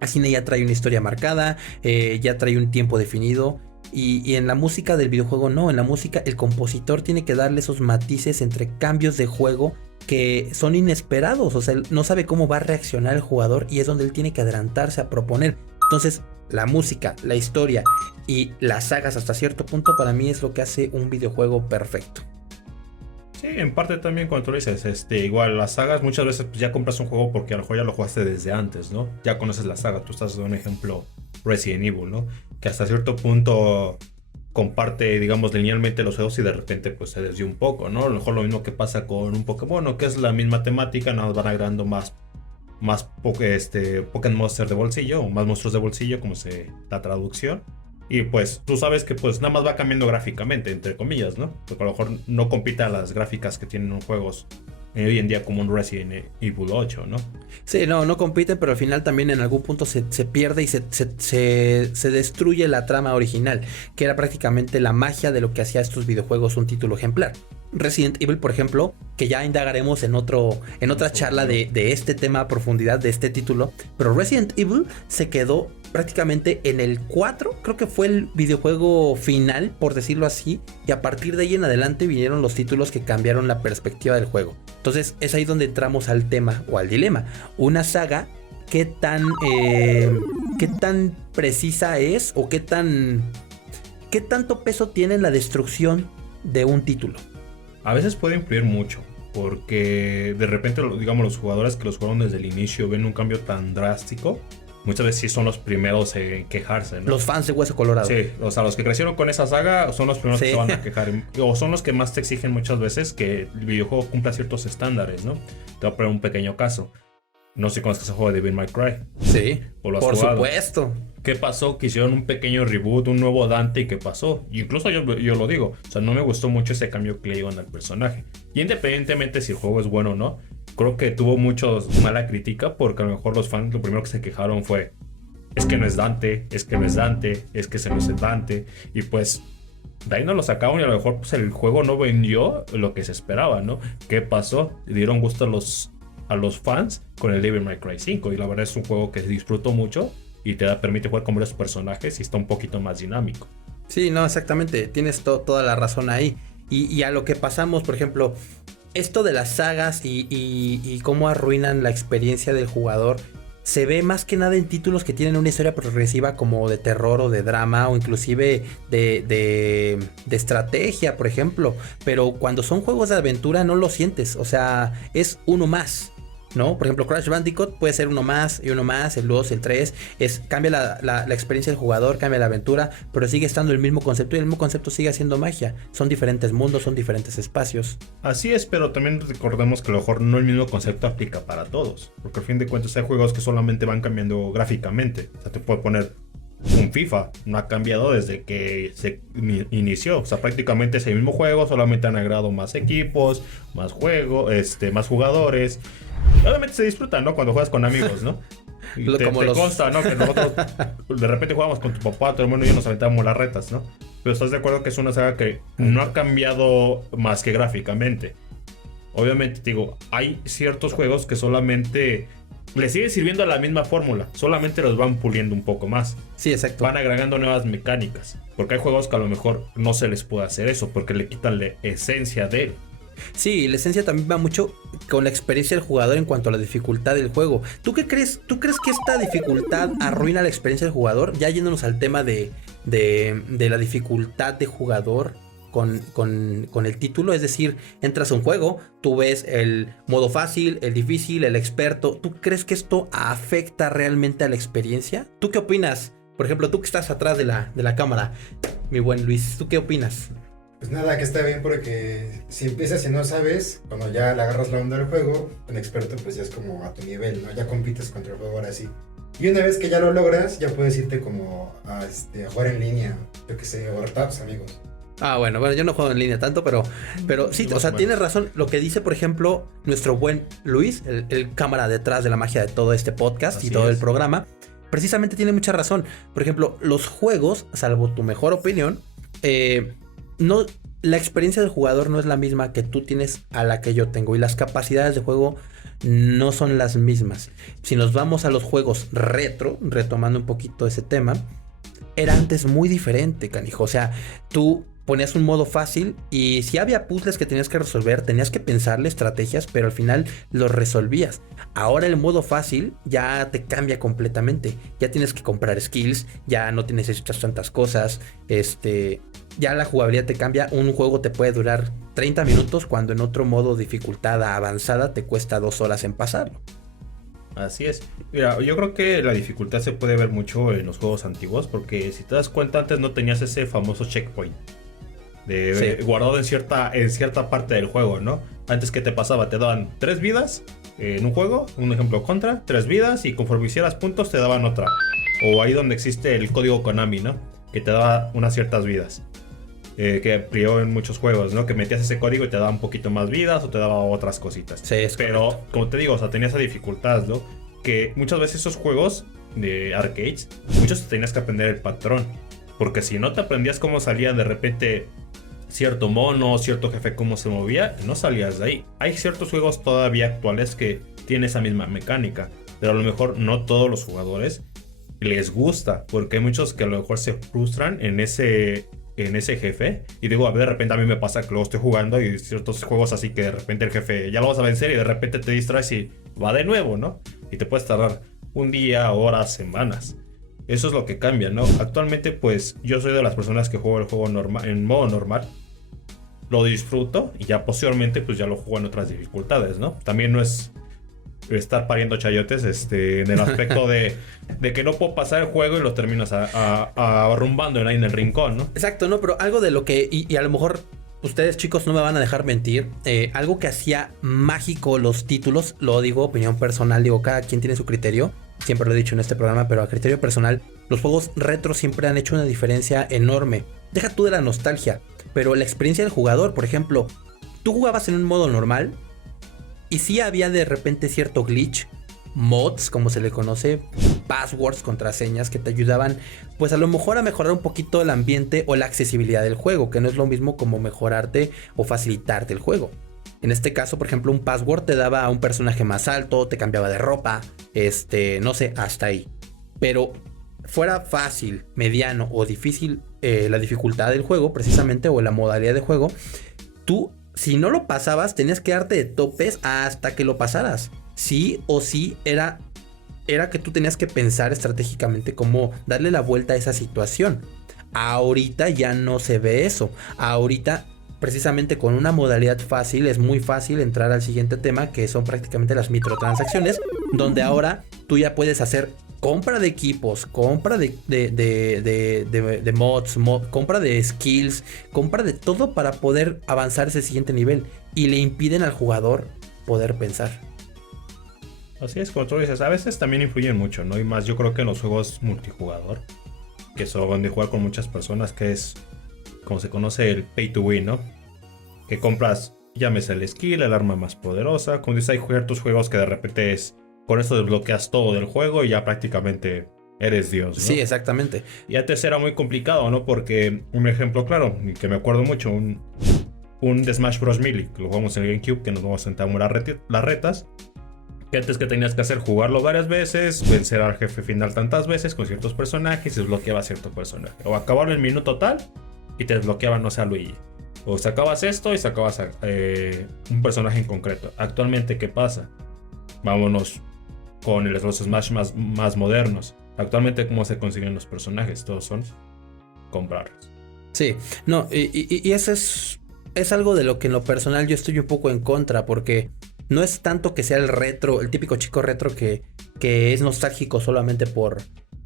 El cine ya trae una historia marcada, ya trae un tiempo definido. Y en la música del videojuego no. En la música el compositor tiene que darle esos matices entre cambios de juego que son inesperados. O sea, él no sabe cómo va a reaccionar el jugador y es donde él tiene que adelantarse a proponer. Entonces la música, la historia y las sagas hasta cierto punto para mí es lo que hace un videojuego perfecto. Sí, en parte también cuando tú dices, igual las sagas muchas veces pues, ya compras un juego porque a lo mejor ya lo jugaste desde antes, ¿no? Ya conoces la saga, tú estás dando un ejemplo Resident Evil, ¿no? Que hasta cierto punto comparte, digamos, linealmente los juegos y de repente pues se desvió un poco, ¿no? A lo mejor lo mismo que pasa con un Pokémon, ¿no? Que es la misma temática, nada más van agregando más Pokémon Monster de bolsillo o más monstruos de bolsillo, como la traducción. Y pues tú sabes que pues nada más va cambiando gráficamente, entre comillas, ¿no? Porque a lo mejor no compita las gráficas que tienen los juegos hoy en día como un Resident Evil 8, ¿no? Sí, no compiten, pero al final también en algún punto se pierde y se destruye la trama original, que era prácticamente la magia de lo que hacía estos videojuegos un título ejemplar. Resident Evil, por ejemplo, que ya indagaremos en otra charla de este tema a profundidad de este título, pero Resident Evil se quedó prácticamente en el 4, creo que fue el videojuego final, por decirlo así, y a partir de ahí en adelante vinieron los títulos que cambiaron la perspectiva del juego. Entonces es ahí donde entramos al tema o al dilema. Una saga, ¿qué tan precisa es o qué tanto peso tiene en la destrucción de un título? A veces puede influir mucho, porque de repente, digamos, los jugadores que los jugaron desde el inicio ven un cambio tan drástico. Muchas veces sí son los primeros en quejarse, ¿no? Los fans de Hueso Colorado. Sí, o sea, los que crecieron con esa saga son los primeros que se van a quejar. O son los que más te exigen muchas veces que el videojuego cumpla ciertos estándares, ¿no? Te voy a poner un pequeño caso. No sé si conoces el juego de Devil May Cry. Sí, por supuesto. ¿Qué pasó? Que hicieron un pequeño reboot, un nuevo Dante, ¿y qué pasó? Y incluso yo lo digo, o sea, no me gustó mucho ese cambio que le dieron al personaje. Y independientemente si el juego es bueno o no, creo que tuvo mala crítica porque a lo mejor los fans lo primero que se quejaron fue es que no es Dante, es que no es Dante, es que se no es Dante. Y pues de ahí no lo sacaron y a lo mejor pues, el juego no vendió lo que se esperaba, ¿no? ¿Qué pasó? Le dieron gusto a los fans con el Devil May Cry 5 y la verdad es un juego que disfruto mucho y permite jugar con varios personajes y está un poquito más dinámico. Sí, no, exactamente, tienes toda la razón ahí. Y a lo que pasamos, por ejemplo, esto de las sagas y cómo arruinan la experiencia del jugador, se ve más que nada en títulos que tienen una historia progresiva como de terror o de drama o inclusive de estrategia, por ejemplo. Pero cuando son juegos de aventura no lo sientes, o sea, es uno más, ¿no? Por ejemplo, Crash Bandicoot puede ser uno más, el 2, el 3. Cambia la experiencia del jugador, cambia la aventura, pero sigue estando el mismo concepto y el mismo concepto sigue haciendo magia. Son diferentes mundos, son diferentes espacios. Así es, pero también recordemos que a lo mejor no el mismo concepto aplica para todos. Porque al fin de cuentas hay juegos que solamente van cambiando gráficamente. O sea, te puedo poner un FIFA, no ha cambiado desde que se inició. O sea, prácticamente es el mismo juego, solamente han agregado más equipos, más más jugadores. Obviamente se disfruta, ¿no? Cuando juegas con amigos, ¿no? Y te consta, ¿no? Que nosotros de repente jugamos con tu papá, tu hermano y yo nos aventamos las retas, ¿no? Pero estás de acuerdo que es una saga que no ha cambiado más que gráficamente. Obviamente, digo, hay ciertos juegos que solamente le sigue sirviendo la misma fórmula, solamente los van puliendo un poco más. Sí, exacto. Van agregando nuevas mecánicas, porque hay juegos que a lo mejor no se les puede hacer eso, porque le quitan la esencia de él. Sí, la esencia también va mucho con la experiencia del jugador en cuanto a la dificultad del juego. ¿Tú qué crees? ¿Tú crees que esta dificultad arruina la experiencia del jugador? Ya yéndonos al tema de la dificultad de jugador con el título. Es decir, entras a un juego, tú ves el modo fácil, el difícil, el experto. ¿Tú crees que esto afecta realmente a la experiencia? ¿Tú qué opinas? Por ejemplo, tú que estás atrás de la cámara, mi buen Luis, ¿tú qué opinas? Pues nada, que está bien porque si empiezas y no sabes, cuando ya le agarras la onda del juego, un experto pues ya es como a tu nivel, ¿no? Ya compites contra el juego ahora sí. Y una vez que ya lo logras, ya puedes irte como a jugar en línea, yo que sé, o taps, amigos. Bueno, yo no juego en línea tanto, pero sí, o sea, tienes razón. Lo que dice, por ejemplo, nuestro buen Luis, el cámara detrás de la magia de todo este podcast y todo el programa, precisamente tiene mucha razón. Por ejemplo, los juegos, salvo tu mejor opinión, no, la experiencia del jugador no es la misma que tú tienes a la que yo tengo. Y las capacidades de juego no son las mismas. Si nos vamos a los juegos retro, retomando un poquito ese tema, era antes muy diferente, canijo. O sea, tú ponías un modo fácil y si había puzzles que tenías que resolver, tenías que pensarle estrategias, pero al final los resolvías. Ahora el modo fácil ya te cambia completamente. Ya tienes que comprar skills, ya no necesitas tantas cosas. Ya la jugabilidad te cambia. Un juego te puede durar 30 minutos cuando en otro modo dificultad avanzada te cuesta 2 horas en pasarlo. Así es. Mira, yo creo que la dificultad se puede ver mucho en los juegos antiguos, porque si te das cuenta, antes no tenías ese famoso checkpoint guardado en cierta parte del juego, ¿no? Antes, ¿qué te pasaba? Te daban 3 vidas en un juego, un ejemplo Contra, 3 vidas, y conforme hicieras puntos te daban otra. O ahí donde existe el código Konami, ¿no? Que te daba unas ciertas vidas. Que prió en muchos juegos, ¿no? Que metías ese código y te daba un poquito más vidas o te daba otras cositas. Sí, es pero, correcto. como te digo, o sea, tenía esa dificultad, ¿no? Que muchas veces esos juegos de arcades, muchos tenías que aprender el patrón. Porque si no te aprendías cómo salía de repente cierto mono, cierto jefe, cómo se movía, no salías de ahí. Hay ciertos juegos todavía actuales que tienen esa misma mecánica, pero a lo mejor no todos los jugadores les gusta, porque hay muchos que a lo mejor se frustran en ese jefe. Y digo, de repente a mí me pasa que luego estoy jugando y ciertos juegos así que de repente el jefe ya lo vas a vencer y de repente te distraes y va de nuevo, ¿no? Y te puedes tardar un día, horas, semanas. Eso es lo que cambia, ¿no? Actualmente, pues, yo soy de las personas que juego el juego en modo normal. Lo disfruto y ya posteriormente, pues, ya lo juego en otras dificultades, ¿no? También no es estar pariendo chayotes, en el aspecto de que no puedo pasar el juego y lo terminas arrumbando ahí en el rincón, ¿no? Exacto, no, pero algo de lo que, y a lo mejor ustedes, chicos, no me van a dejar mentir, algo que hacía mágico los títulos, lo digo, opinión personal, digo, cada quien tiene su criterio, siempre lo he dicho en este programa, pero a criterio personal, los juegos retro siempre han hecho una diferencia enorme. Deja tú de la nostalgia, pero la experiencia del jugador. Por ejemplo, tú jugabas en un modo normal y sí había de repente cierto glitch, mods, como se le conoce, passwords, contraseñas que te ayudaban, pues a lo mejor a mejorar un poquito el ambiente o la accesibilidad del juego, que no es lo mismo como mejorarte o facilitarte el juego. En este caso, por ejemplo, un password te daba a un personaje más alto, te cambiaba de ropa, no sé, hasta ahí. Pero fuera fácil, mediano o difícil la dificultad del juego, precisamente, o la modalidad de juego, tú, si no lo pasabas, tenías que darte de topes hasta que lo pasaras. Sí o sí era que tú tenías que pensar estratégicamente cómo darle la vuelta a esa situación. Ahorita ya no se ve eso. Ahorita, precisamente con una modalidad fácil, es muy fácil entrar al siguiente tema, que son prácticamente las microtransacciones, donde ahora tú ya puedes hacer compra de equipos, compra de mods, compra de skills, compra de todo para poder avanzar ese siguiente nivel, y le impiden al jugador poder pensar. Así es, como tú dices, a veces también influyen mucho, ¿no? Y más yo creo que en los juegos multijugador, que son de jugar con muchas personas, que es como se conoce el pay to win, ¿no? Que compras, llámese el skill, el arma más poderosa. Como dices, hay ciertos juegos que de repente con esto desbloqueas todo del juego y ya prácticamente eres Dios, ¿no? Sí, exactamente. Y antes era muy complicado, ¿no? Porque un ejemplo claro, que me acuerdo mucho, un de Smash Bros. Melee, que lo jugamos en el GameCube, que nos vamos a sentar las retas. Que antes que tenías que hacer, jugarlo varias veces, vencer al jefe final tantas veces con ciertos personajes y desbloqueaba cierto personaje. O acabar el minuto tal y te desbloqueaba, no sé, a Luigi. O sacabas esto y sacabas un personaje en concreto. Actualmente, ¿qué pasa? Vámonos con los Smash más modernos. Actualmente, ¿cómo se consiguen los personajes? Todos son comprarlos. Sí, no, y eso es algo de lo que en lo personal yo estoy un poco en contra, porque no es tanto que sea el retro, el típico chico retro que es nostálgico solamente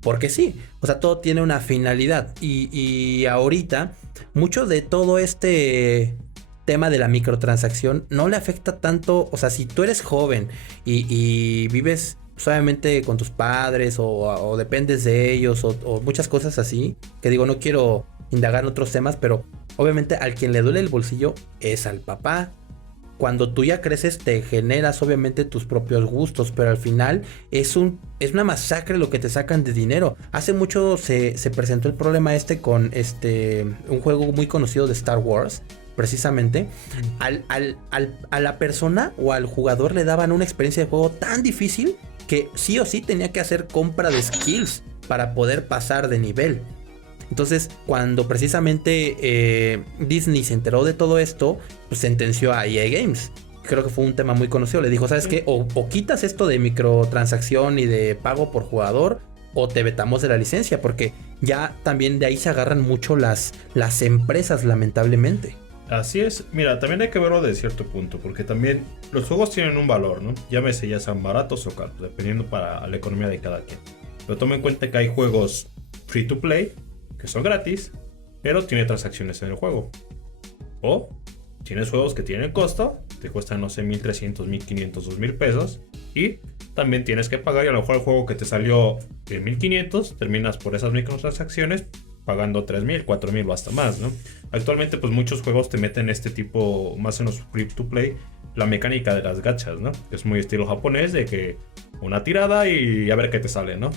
porque sí. O sea, todo tiene una finalidad. Y ahorita, mucho de todo este tema de la microtransacción no le afecta tanto. O sea, si tú eres joven y vives solamente con tus padres o dependes de ellos o muchas cosas así, que digo, no quiero indagar en otros temas, pero obviamente al quien le duele el bolsillo es al papá, cuando tú ya creces te generas obviamente tus propios gustos, pero al final es una masacre lo que te sacan de dinero. Hace mucho se presentó el problema con un juego muy conocido de Star Wars. Precisamente a la persona o al jugador le daban una experiencia de juego tan difícil que sí o sí tenía que hacer compra de skills para poder pasar de nivel. Entonces, cuando precisamente Disney se enteró de todo esto, pues sentenció a EA Games. Creo que fue un tema muy conocido. Le dijo, ¿sabes qué? O quitas esto de microtransacción y de pago por jugador, o te vetamos de la licencia, porque ya también de ahí se agarran mucho las empresas, lamentablemente. Así es. Mira, también hay que verlo de cierto punto, porque también los juegos tienen un valor, ¿no? Llámese ya sean baratos o caros, dependiendo para la economía de cada quien. Pero toma en cuenta que hay juegos free to play, que son gratis, pero tiene transacciones en el juego. O tienes juegos que tienen costo, te cuestan, no sé, 1,300, 1,500, 2,000 pesos, y también tienes que pagar, y a lo mejor el juego que te salió de 1,500, terminas por esas microtransacciones pagando 3,000, 4,000 o hasta más, ¿no? Actualmente pues muchos juegos te meten este tipo, más en los free to play, la mecánica de las gachas, ¿no? Es muy estilo japonés, de que una tirada y a ver qué te sale, ¿no?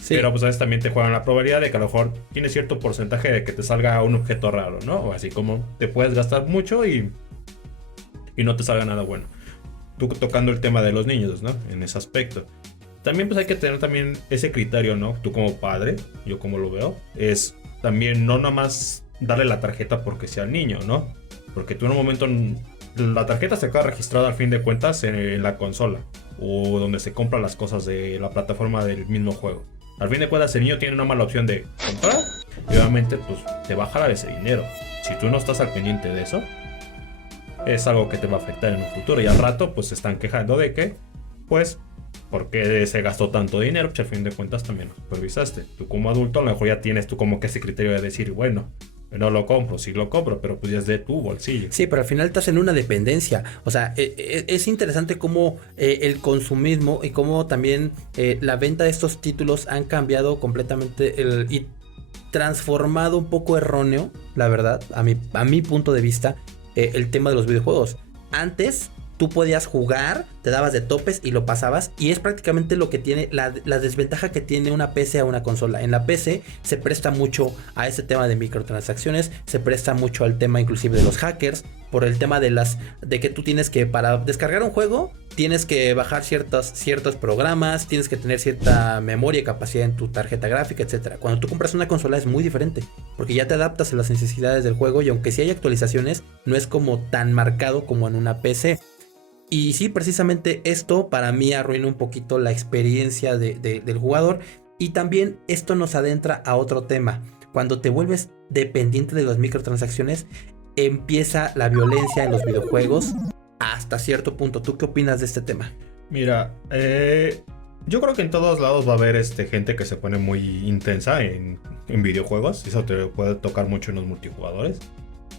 Sí. Pero pues a veces también te juegan la probabilidad de que a lo mejor tienes cierto porcentaje de que te salga un objeto raro, ¿no? O así como te puedes gastar mucho y no te salga nada bueno. Tú tocando el tema de los niños, ¿no? En ese aspecto. También pues hay que tener también ese criterio, ¿no? Tú como padre, yo como lo veo, es también no nada más darle la tarjeta porque sea el niño, ¿no? Porque tú en un momento la tarjeta se queda registrada al fin de cuentas en la consola o donde se compran las cosas de la plataforma del mismo juego. Al fin de cuentas el niño tiene una mala opción de comprar y obviamente pues te va a jalar ese dinero. Si tú no estás al pendiente de eso, es algo que te va a afectar en un futuro y al rato pues se están quejando de que pues porque se gastó tanto dinero, pues al fin de cuentas también lo supervisaste. Tú como adulto a lo mejor ya tienes tú como que ese criterio de decir, bueno, no lo compro, sí lo compro, pero pues ya es de tu bolsillo. Sí, pero al final estás en una dependencia. O sea, es interesante cómo el consumismo y cómo también la venta de estos títulos han cambiado completamente y transformado un poco erróneo, la verdad, a mi punto de vista, el tema de los videojuegos. Antes tú podías jugar, te dabas de topes y lo pasabas, y es prácticamente lo que tiene la desventaja que tiene una PC a una consola. En la PC se presta mucho a ese tema de microtransacciones, se presta mucho al tema inclusive de los hackers, por el tema de que tú tienes que, para descargar un juego, tienes que bajar ciertos programas, tienes que tener cierta memoria y capacidad en tu tarjeta gráfica, etcétera. Cuando tú compras una consola es muy diferente, porque ya te adaptas a las necesidades del juego, y aunque sí hay actualizaciones, no es como tan marcado como en una PC. Y sí, precisamente esto para mí arruina un poquito la experiencia del jugador. Y también esto nos adentra a otro tema. Cuando te vuelves dependiente de las microtransacciones, empieza la violencia en los videojuegos hasta cierto punto. ¿Tú qué opinas de este tema? Mira, yo creo que en todos lados va a haber gente que se pone muy intensa en videojuegos. Eso te puede tocar mucho en los multijugadores.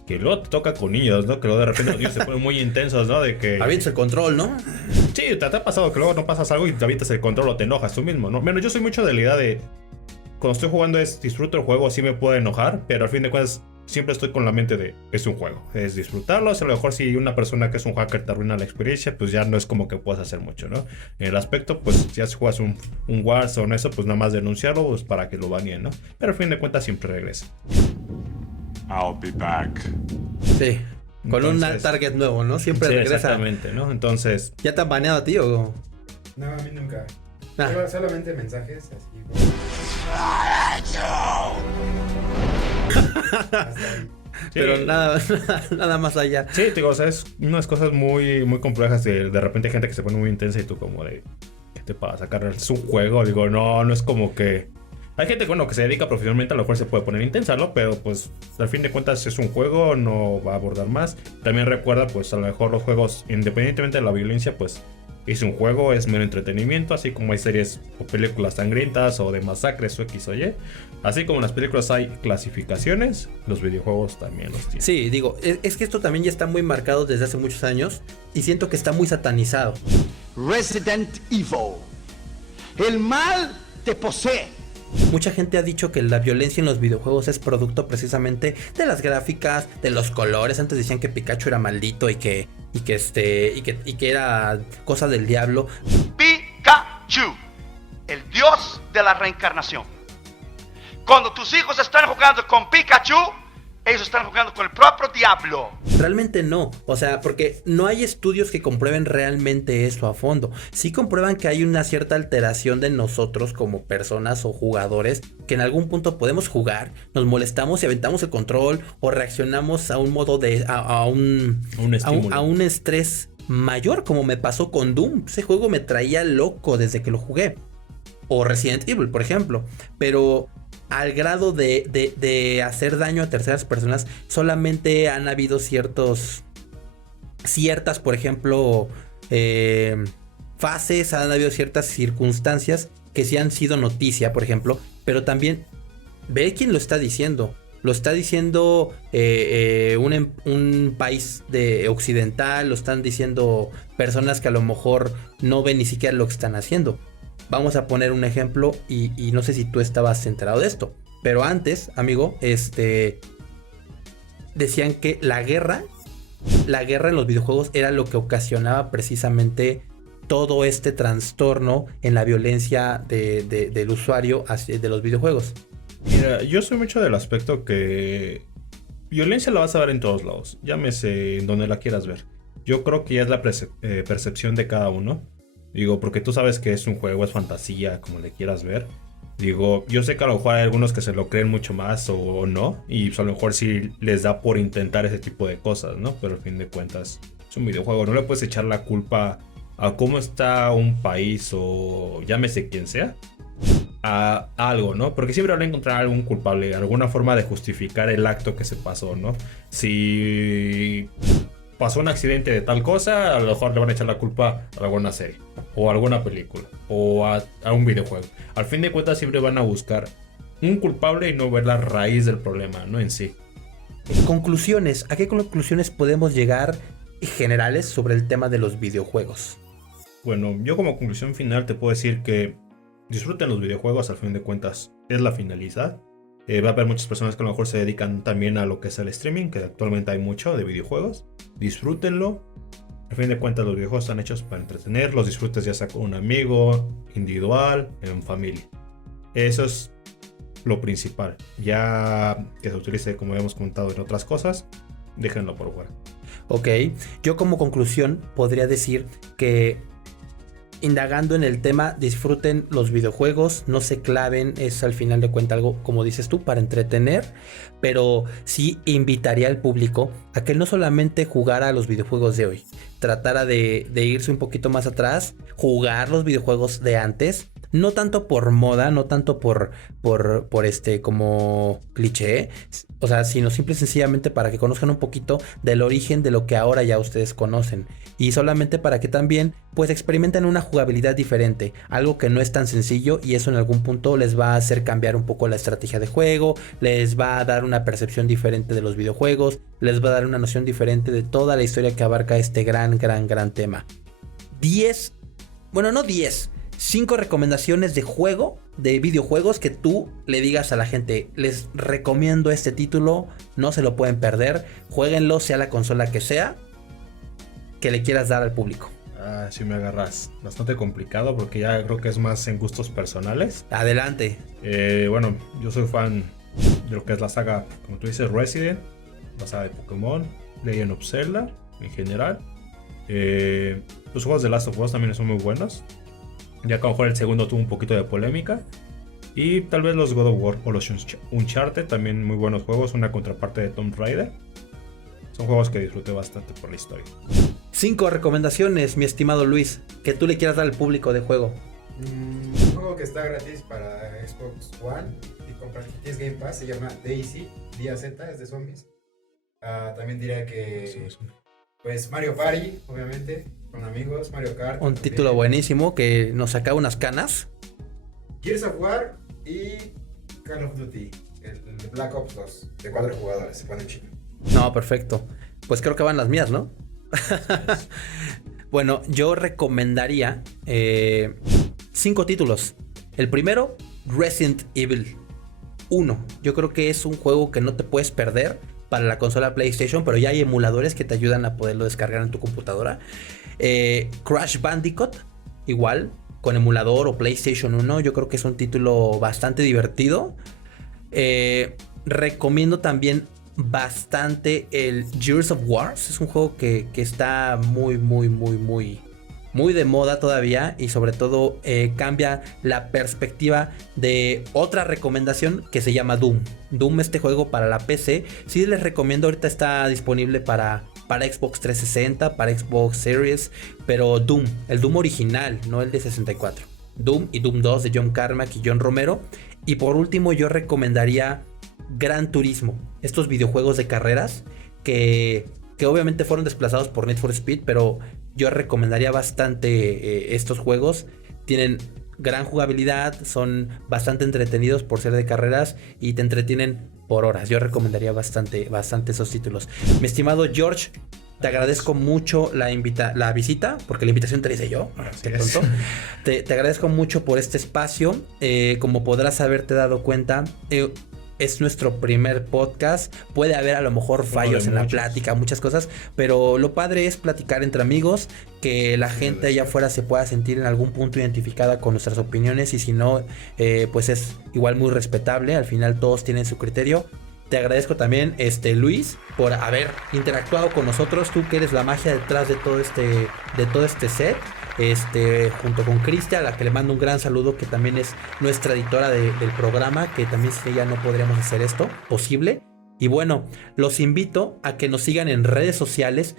Que luego te toca con niños, ¿no? Que luego de repente los niños se ponen muy intensos, ¿no? De que avientas el control, ¿no? Sí, te ha pasado que luego no pasas algo y te avientas el control o te enojas tú mismo, ¿no? Bueno, yo soy mucho de la idea de cuando estoy jugando disfruto el juego, sí me puedo enojar, pero al fin de cuentas siempre estoy con la mente de es un juego, es disfrutarlo. O sea, a lo mejor si una persona que es un hacker te arruina la experiencia, pues ya no es como que puedas hacer mucho, ¿no? En el aspecto, pues ya si juegas un Warzone, eso, pues nada más denunciarlo pues, para que lo baneen, ¿no? Pero al fin de cuentas siempre regresa. I'll be back. Sí, con entonces, un target nuevo, ¿no? Siempre sí, regresa. Exactamente, ¿no? Entonces... ¿Ya te han baneado a ti o...? No, a mí nunca. Solamente mensajes así. Pero sí. nada más allá. Sí, digo, o sea, es unas cosas muy, muy complejas. De repente hay gente que se pone muy intensa y tú como de... ¿Qué te pasa? Es un juego. Digo, no es como que... Hay gente bueno, que se dedica profesionalmente, a lo mejor se puede poner intensa, ¿no? Pero pues al fin de cuentas es un juego, no va a abordar más. También recuerda, pues a lo mejor los juegos, independientemente de la violencia, pues es un juego, es mero entretenimiento. Así como hay series o películas sangrientas o de masacres o X o Y. Así como en las películas hay clasificaciones, los videojuegos también los tienen. Sí, digo, es que esto también ya está muy marcado desde hace muchos años. Y siento que está muy satanizado. Resident Evil. El mal te posee. Mucha gente ha dicho que la violencia en los videojuegos es producto precisamente de las gráficas, de los colores. Antes decían que Pikachu era maldito y que y que era cosa del diablo. Pikachu, el dios de la reencarnación. Cuando tus hijos están jugando con Pikachu, ellos están jugando con el propio diablo. Realmente no, o sea, porque no hay estudios que comprueben realmente eso a fondo. Sí comprueban que hay una cierta alteración de nosotros como personas o jugadores, que en algún punto podemos jugar, nos molestamos y aventamos el control o reaccionamos a un modo de a un estrés mayor, como me pasó con Doom. Ese juego me traía loco desde que lo jugué. O Resident Evil, por ejemplo. Pero al grado de hacer daño a terceras personas, solamente han habido ciertas, por ejemplo, fases, han habido ciertas circunstancias que sí han sido noticia, por ejemplo, pero también ve quién lo está diciendo. Lo está diciendo un país occidental, lo están diciendo personas que a lo mejor no ven ni siquiera lo que están haciendo. Vamos a poner un ejemplo y no sé si tú estabas enterado de esto, pero antes, amigo, decían que la guerra en los videojuegos era lo que ocasionaba precisamente todo este trastorno en la violencia del usuario de los videojuegos. Mira, yo soy mucho del aspecto que violencia la vas a ver en todos lados, llámese en donde la quieras ver. Yo creo que ya es la percepción de cada uno. Digo, porque tú sabes que es un juego, es fantasía, como le quieras ver. Digo, yo sé que a lo mejor hay algunos que se lo creen mucho más o no. Y a lo mejor sí les da por intentar ese tipo de cosas, ¿no? Pero al fin de cuentas es un videojuego. No le puedes echar la culpa a cómo está un país o llámese quien sea a algo, ¿no? Porque siempre van a encontrar algún culpable, alguna forma de justificar el acto que se pasó, ¿no? Si pasó un accidente de tal cosa, a lo mejor le van a echar la culpa a alguna serie, o a alguna película, o a un videojuego. Al fin de cuentas siempre van a buscar un culpable y no ver la raíz del problema, ¿no? En sí. Conclusiones. ¿A qué conclusiones podemos llegar generales sobre el tema de los videojuegos? Bueno, yo como conclusión final te puedo decir que disfruten los videojuegos, al fin de cuentas es la finalidad. Va a haber muchas personas que a lo mejor se dedican también a lo que es el streaming, que actualmente hay mucho de videojuegos. Disfrútenlo. Al fin de cuentas los videojuegos están hechos para entretener. Los disfrutes ya sea con un amigo, individual, en familia. Eso es lo principal. Ya que se utilice, como habíamos comentado, en otras cosas, déjenlo por fuera. Ok, yo como conclusión podría decir que, indagando en el tema, disfruten los videojuegos, no se claven, es al final de cuentas algo, como dices tú, para entretener, pero sí invitaría al público a que no solamente jugara a los videojuegos de hoy, tratara de irse un poquito más atrás, jugar los videojuegos de antes, no tanto por moda, no tanto por como cliché, o sea, sino simple y sencillamente para que conozcan un poquito del origen de lo que ahora ya ustedes conocen, y solamente para que también pues experimenten una jugabilidad diferente, algo que no es tan sencillo, y eso en algún punto les va a hacer cambiar un poco la estrategia de juego, les va a dar una percepción diferente de los videojuegos, les va a dar una noción diferente de toda la historia que abarca este gran tema. 5 recomendaciones de juego, de videojuegos, que tú le digas a la gente: les recomiendo este título, no se lo pueden perder, jueguenlo, sea la consola que sea, que le quieras dar al público. Si me agarras bastante complicado, porque ya creo que es más en gustos personales. Adelante. Bueno, yo soy fan de lo que es la saga, como tú dices, Resident, la saga de Pokémon, Legend of Zelda en general. Los juegos de Last of Us también son muy buenos. Ya que a lo mejor el segundo tuvo un poquito de polémica. Y tal vez los God of War o los Uncharted, también muy buenos juegos, una contraparte de Tomb Raider. Son juegos que disfruté bastante por la historia. 5 recomendaciones, mi estimado Luis, que tú le quieras dar al público de juego. Un juego que está gratis para Xbox One y comprar si tienes Game Pass, se llama Daisy, DayZ, es de zombies. También diría que pues Mario Party, obviamente, con amigos, Mario Kart. Un título buenísimo que nos saca unas canas. Gears of War y Call of Duty, el Black Ops 2, de 4 jugadores, se pone chino. No, perfecto. Pues creo que van las mías, ¿no? Bueno, yo recomendaría 5 títulos. El primero, Resident Evil 1. Yo creo que es un juego que no te puedes perder. para la consola PlayStation, pero ya hay emuladores que te ayudan a poderlo descargar en tu computadora. Crash Bandicoot, igual, con emulador o PlayStation 1, yo creo que es un título bastante divertido. Recomiendo también bastante el Gears of War. Es un juego que está muy de moda todavía, y sobre todo cambia la perspectiva de otra recomendación que se llama Doom. Doom, este juego para la PC, sí les recomiendo, ahorita está disponible para Xbox 360, para Xbox Series, pero Doom, el Doom original, no el de 64. Doom y Doom 2 de John Carmack y John Romero. Y por último yo recomendaría Gran Turismo, estos videojuegos de carreras que obviamente fueron desplazados por Need for Speed, pero yo recomendaría bastante estos juegos. Tienen gran jugabilidad, son bastante entretenidos por ser de carreras y te entretienen por horas. Yo recomendaría bastante esos títulos. Mi estimado George, te agradezco mucho la visita, porque la invitación te la hice yo. Qué tonto. Te agradezco mucho por este espacio. Como podrás haberte dado cuenta, es nuestro primer podcast. Puede haber a lo mejor fallos en la plática, muchas cosas, pero lo padre es platicar entre amigos, que la gente allá afuera se pueda sentir en algún punto identificada con nuestras opiniones, y si no, pues es igual muy respetable. Al final todos tienen su criterio. Te agradezco también, Luis, por haber interactuado con nosotros. Tú que eres la magia detrás de todo este set. Junto con Cristian, a la que le mando un gran saludo, que también es nuestra editora del programa, que también sin ella no podríamos hacer esto posible. Y bueno, los invito a que nos sigan en redes sociales.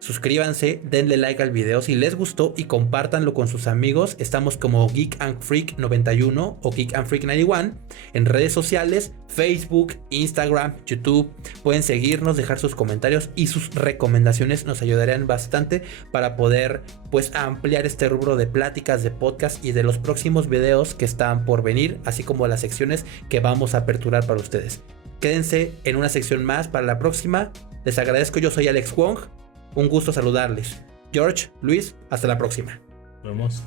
Suscríbanse, denle like al video si les gustó y compártanlo con sus amigos. Estamos como Geek and Freak 91 o Geek and Freak 91 en redes sociales, Facebook, Instagram, YouTube. Pueden seguirnos, dejar sus comentarios y sus recomendaciones, nos ayudarían bastante para poder pues ampliar este rubro de pláticas, de podcast y de los próximos videos que están por venir, así como las secciones que vamos a aperturar para ustedes. Quédense en una sección más para la próxima. Les agradezco, yo soy Alex Wong. Un gusto saludarles. George, Luis, hasta la próxima. Nos vemos.